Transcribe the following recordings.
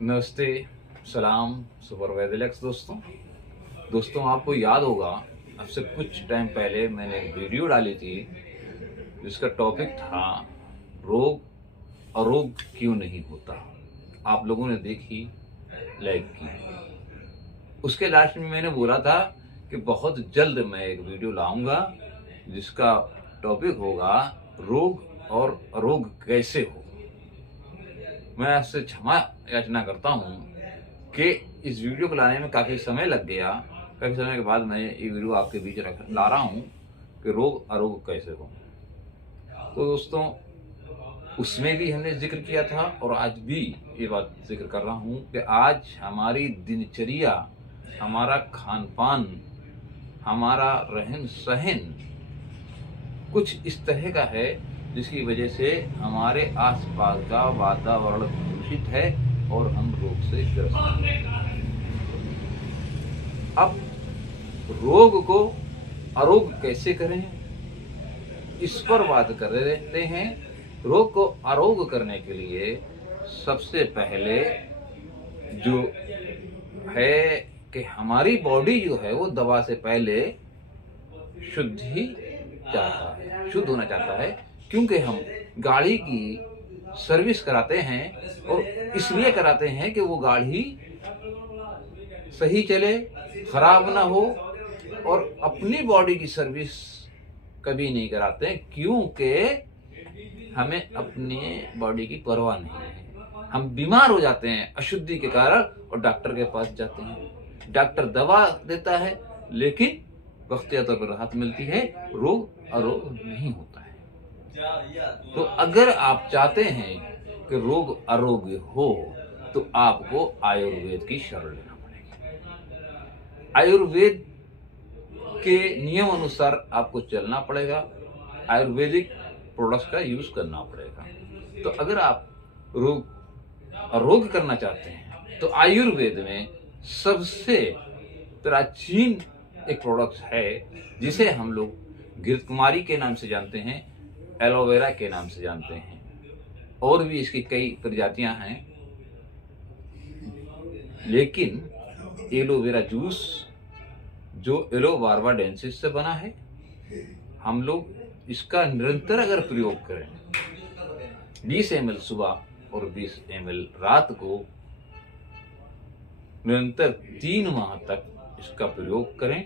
नमस्ते, सलाम, सुपर वैदिलेक्स दोस्तों आपको याद होगा अब से कुछ टाइम पहले मैंने एक वीडियो डाली थी जिसका टॉपिक था रोग अरोग क्यों नहीं होता। आप लोगों ने देखी, लाइक की। उसके लास्ट में मैंने बोला था कि बहुत जल्द मैं एक वीडियो लाऊंगा जिसका टॉपिक होगा रोग और अरोग कैसे हो। मैं आपसे क्षमा याचना करता हूँ कि इस वीडियो को लाने में काफ़ी समय लग गया। काफ़ी समय के बाद मैं ये वीडियो आपके बीच ला रहा हूँ कि रोग अरोग कैसे हो। तो दोस्तों, उसमें भी हमने जिक्र किया था और आज भी ये बात जिक्र कर रहा हूँ कि आज हमारी दिनचर्या, हमारा खान पान, हमारा रहन सहन कुछ इस तरह का है जिसकी वजह से हमारे आसपास का वातावरण दूषित है और हम रोग से ग्रस्त हैं। अब रोग को अरोग कैसे करें, इस पर बात कर रहे हैं। रोग को अरोग करने के लिए सबसे पहले जो है कि हमारी बॉडी जो है वो दवा से पहले शुद्ध ही चाहता है, शुद्ध होना चाहता है। क्योंकि हम गाड़ी की सर्विस कराते हैं और इसलिए कराते हैं कि वो गाड़ी सही चले, खराब ना हो। और अपनी बॉडी की सर्विस कभी नहीं कराते हैं क्योंकि हमें अपनी बॉडी की परवाह नहीं है। हम बीमार हो जाते हैं अशुद्धि के कारण और डॉक्टर के पास जाते हैं। डॉक्टर दवा देता है लेकिन वक्तिया तौर पर राहत मिलती है, रोग अरोग नहीं होता है। तो अगर आप चाहते हैं कि रोग अरोग हो तो आपको आयुर्वेद की शरण लेना पड़ेगा। आयुर्वेद के नियम अनुसार आपको चलना पड़ेगा, आयुर्वेदिक प्रोडक्ट्स का यूज करना पड़ेगा। तो अगर आप रोग अरोग करना चाहते हैं तो आयुर्वेद में सबसे प्राचीन एक प्रोडक्ट है जिसे हम लोग घृतकुमारी के नाम से जानते हैं, एलोवेरा के नाम से जानते हैं, और भी इसकी कई प्रजातियां हैं। लेकिन एलोवेरा जूस जो एलो बार्बाडेंसिस से बना है, हम लोग इसका निरंतर अगर प्रयोग करें 20 ml सुबह और 20 ml रात को निरंतर 3 माह तक इसका प्रयोग करें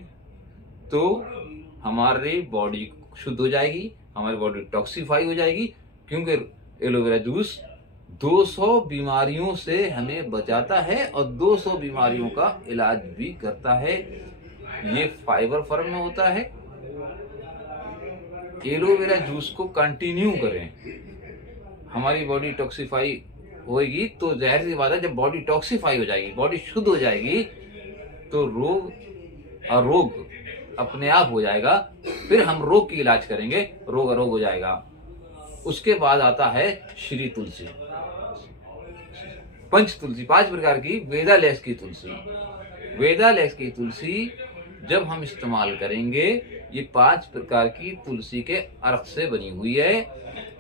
तो हमारी बॉडी शुद्ध हो जाएगी, हमारी बॉडी टॉक्सिफाई हो जाएगी। क्योंकि एलोवेरा जूस 200 बीमारियों से हमें बचाता है और 200 बीमारियों का इलाज भी करता है। ये फाइबर फॉर्म में होता है। एलोवेरा जूस को कंटिन्यू करें, हमारी बॉडी टॉक्सिफाई होगी तो जाहिर सी बात है जब बॉडी टॉक्सिफाई हो जाएगी, बॉडी शुद्ध हो जाएगी तो रोग अरोग अपने आप हो जाएगा। फिर हम रोग की इलाज करेंगे, रोग अरोग हो जाएगा। उसके बाद आता है श्री तुलसी, पंच तुलसी, 5 प्रकार की वेदालेक्स की तुलसी। वेदालेक्स की तुलसी जब हम इस्तेमाल करेंगे, ये 5 प्रकार की तुलसी के अर्क से बनी हुई है।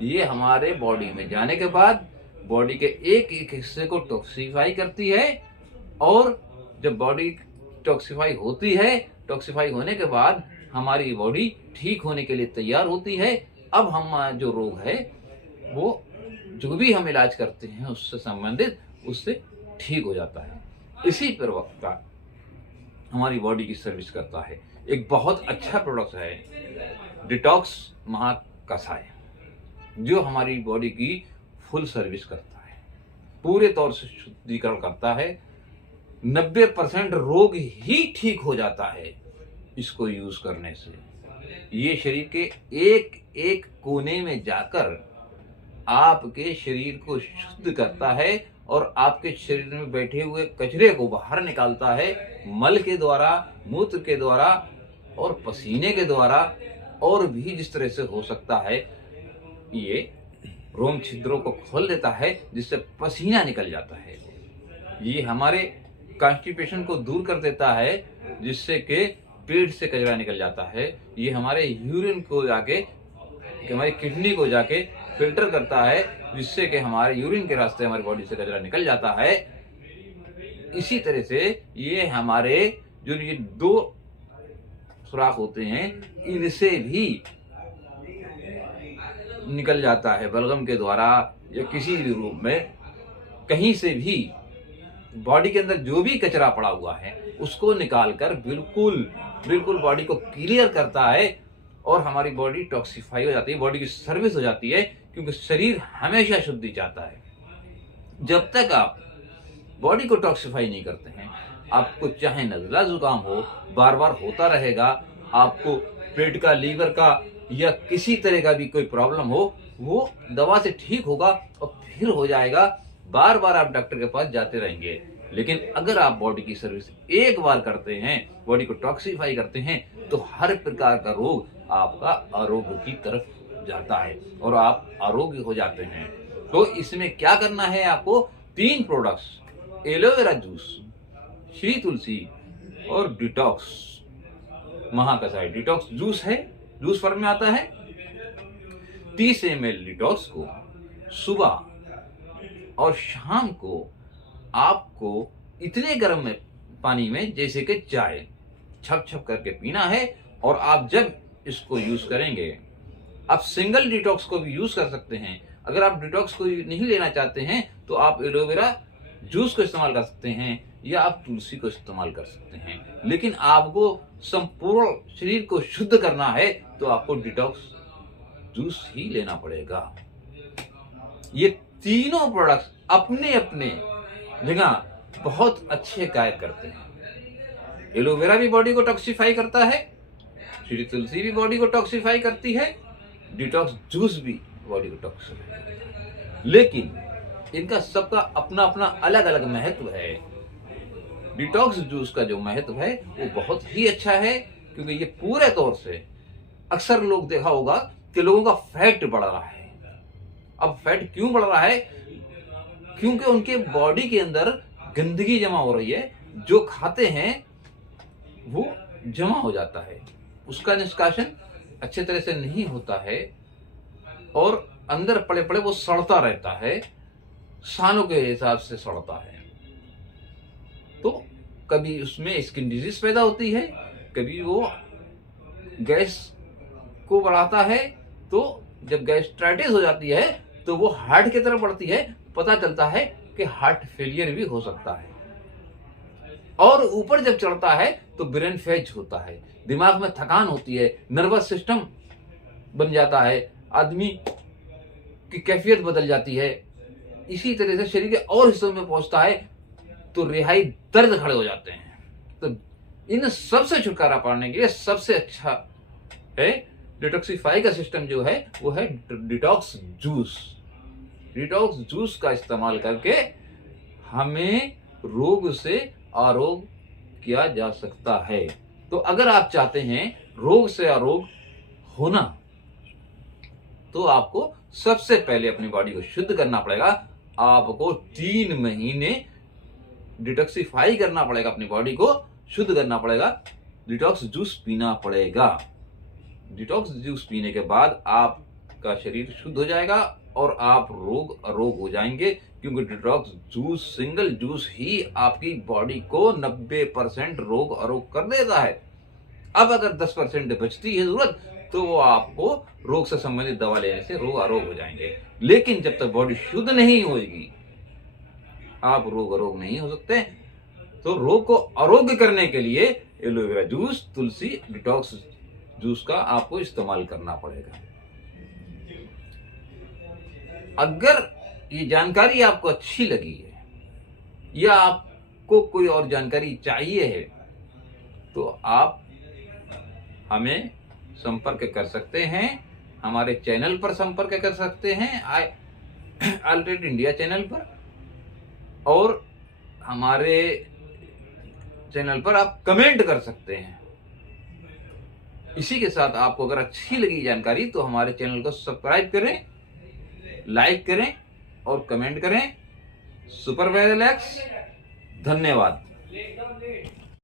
ये हमारे बॉडी में जाने के बाद बॉडी के एक एक हिस्से को टॉक्सिफाई करती है और जब बॉडी टॉक्सिफाई होती है, टॉक्सिफाई होने के बाद हमारी बॉडी ठीक होने के लिए तैयार होती है। अब हम जो रोग है वो जो भी हम इलाज करते हैं उससे संबंधित उससे ठीक हो जाता है। इसी प्रवक्ता हमारी बॉडी की सर्विस करता है। एक बहुत अच्छा प्रोडक्ट है डिटॉक्स महाकषाय जो हमारी बॉडी की फुल सर्विस करता है, पूरे तौर से शुद्धिकरण करता है। 90% रोग ही ठीक हो जाता है इसको यूज करने से। ये शरीर के एक एक कोने में जाकर आपके शरीर को शुद्ध करता है और आपके शरीर में बैठे हुए कचरे को बाहर निकालता है, मल के द्वारा, मूत्र के द्वारा और पसीने के द्वारा, और भी जिस तरह से हो सकता है। ये रोम छिद्रों को खोल देता है जिससे पसीना निकल जाता है। ये हमारे कॉन्स्टिपेशन को दूर कर देता है जिससे कि पेट से कचरा निकल जाता है। ये हमारे यूरिन को जाके, हमारी किडनी को जाके फिल्टर करता है जिससे कि हमारे यूरिन के रास्ते हमारी बॉडी से कचरा निकल जाता है इसी तरह से ये हमारे जो ये 2 सुराख होते हैं, इनसे भी निकल जाता है बलगम के द्वारा या किसी भी रूप में, कहीं से भी बॉडी के अंदर जो भी कचरा पड़ा हुआ है उसको निकालकर बिल्कुल बॉडी को क्लियर करता है और हमारी बॉडी टॉक्सिफाई हो जाती है, बॉडी की सर्विस हो जाती है, क्योंकि शरीर हमेशा शुद्धि चाहता है। जब तक आप बॉडी को टॉक्सिफाई नहीं करते हैं, आपको चाहे नज़ला जुकाम हो, बार बार होता रहेगा, आपको पेट का, लीवर का या किसी तरह का भी कोई प्रॉब्लम हो, वो दवा से ठीक होगा और फिर हो जाएगा, बार बार आप डॉक्टर के पास जाते रहेंगे। लेकिन अगर आप बॉडी की सर्विस एक बार करते हैं, बॉडी को टॉक्सिफाई करते हैं, तो हर प्रकार का रोग आपका आरोग्य की तरफ जाता है और आप आरोग्य हो जाते हैं। तो इसमें क्या करना है आपको? 3 प्रोडक्ट्स, एलोवेरा जूस, श्री तुलसी और डिटॉक्स महाकसाई। डिटॉक्स जूस है, जूस फॉर्म में आता है। 30 ml डिटॉक्स को सुबह और शाम को आपको इतने गर्म में पानी में जैसे कि चाय छप छप करके पीना है। और आप जब इसको यूज करेंगे, आप सिंगल डिटॉक्स को भी यूज कर सकते हैं। अगर आप डिटॉक्स को नहीं लेना चाहते हैं तो आप एलोवेरा जूस को इस्तेमाल कर सकते हैं या आप तुलसी को इस्तेमाल कर सकते हैं। लेकिन आपको संपूर्ण शरीर को शुद्ध करना है तो आपको डिटॉक्स जूस ही लेना पड़ेगा। ये तीनों प्रोडक्ट्स अपने अपने जगह बहुत अच्छे कार्य करते हैं। एलोवेरा भी बॉडी को टॉक्सिफाई करता है, श्री तुलसी भी बॉडी को टॉक्सिफाई करती है, डिटॉक्स जूस भी बॉडी को टॉक्सिफाई करता है। लेकिन इनका सबका अपना अपना अलग अलग महत्व है। डिटॉक्स जूस का जो महत्व है वो बहुत ही अच्छा है, क्योंकि ये पूरे तौर से अक्सर लोग देखा होगा कि लोगों का फैट बढ़ रहा है। अब फैट क्यों बढ़ रहा है? क्योंकि उनके बॉडी के अंदर गंदगी जमा हो रही है, जो खाते हैं वो जमा हो जाता है, उसका निष्कासन अच्छे तरह से नहीं होता है और अंदर पड़े पड़े वो सड़ता रहता है, सालों के हिसाब से सड़ता है। तो कभी उसमें स्किन डिजीज पैदा होती है, कभी वो गैस को बढ़ाता है। तो जब गैस्ट्राइटिस हो जाती है तो वो हार्ट की तरफ बढ़ती है, पता चलता है कि हार्ट फेलियर भी हो सकता है। और ऊपर जब चढ़ता है तो ब्रेन फेज होता है, दिमाग में थकान होती है, नर्वस सिस्टम बन जाता है, आदमी की कैफियत बदल जाती है। इसी तरह से शरीर के और हिस्सों में पहुंचता है तो रिहाई दर्द खड़े हो जाते हैं। तो इन सब से छुटकारा पाने के लिए सबसे अच्छा है डिटॉक्सिफाई का सिस्टम जो है वो है डिटॉक्स जूस। डिटॉक्स जूस का इस्तेमाल करके हमें रोग से आरोग्य किया जा सकता है। तो अगर आप चाहते हैं रोग से आरोग्य होना तो आपको सबसे पहले अपनी बॉडी को शुद्ध करना पड़ेगा। आपको 3 महीने डिटॉक्सिफाई करना पड़ेगा, अपनी बॉडी को शुद्ध करना पड़ेगा, डिटॉक्स जूस पीना पड़ेगा। डिटॉक्स जूस पीने के बाद आपका शरीर शुद्ध हो जाएगा और आप रोग अरोग हो जाएंगे, क्योंकि डिटॉक्स जूस, सिंगल जूस ही आपकी बॉडी को 90% रोग अरोग कर देता है। अब अगर 10% बचती है जरूरत तो वो आपको रोग से संबंधित दवा लेने से रोग आरोग हो जाएंगे। लेकिन जब तक बॉडी शुद्ध नहीं होगी आप रोग आरोग नहीं हो सकते। तो रोग को आरोग्य करने के लिए एलोवेरा जूस, तुलसी, डिटॉक्स जूस का आपको इस्तेमाल करना पड़ेगा। अगर ये जानकारी आपको अच्छी लगी है या आपको कोई और जानकारी चाहिए है तो आप हमें संपर्क कर सकते हैं, हमारे चैनल पर संपर्क कर सकते हैं, ऑलरेडी इंडिया चैनल पर, और हमारे चैनल पर आप कमेंट कर सकते हैं। इसी के साथ आपको अगर अच्छी लगी जानकारी तो हमारे चैनल को सब्सक्राइब करें, लाइक करें और कमेंट करें। सुपर वेलएक्स, धन्यवाद।